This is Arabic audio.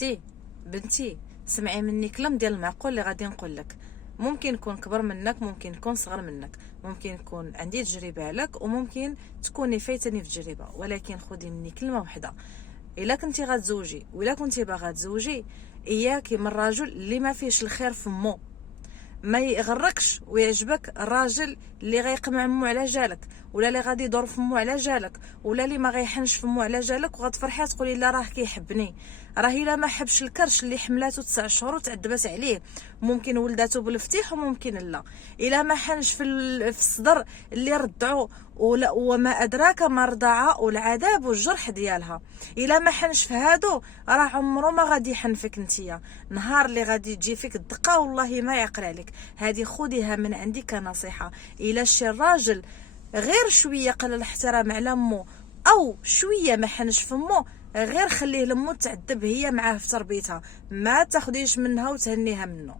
اختي بنتي، سمعي مني كلام ديال المعقول اللي غادي نقول لك. ممكن نكون كبر منك، ممكن نكون صغر منك، ممكن نكون عندي تجربه عليك، وممكن تكوني فايتني في تجربه، ولكن خدي مني كلمه واحده. الا كنتي غتزوجي ولا كنتي باغا تزوجي، اياكي من الرجل اللي ما فيهش الخير فمو. ما يغركش ويعجبك الراجل اللي غيقمع مو على جالك، ولا اللي غادي يدور فمو على جالك، ولا اللي ما غيحنش فمو على جالك وغتفرحي تقولي لا راه كيحبني. راه الا ما حبش الكرش اللي حملاته 9 شهور وتعذبات عليه، ممكن ولداتو بالفتيح وممكن لا. الا ما حنش في الصدر اللي رضعو وما ادراك ما رضعها والعذاب والجرح ديالها، الا ما حنش في هادو راه عمره ما غادي يحن فيك نتيا. نهار اللي غادي تجي فيك الدقه والله ما يعقل عليك. هذه خذيها من عندي كنصيحه. الا شي راجل غير شويه قلل الاحترام على امه او شويه ما حنش فمه، غير خليه لمو تعذب هي معاه في تربيتها، ما تاخديش منها وتهنيها منه.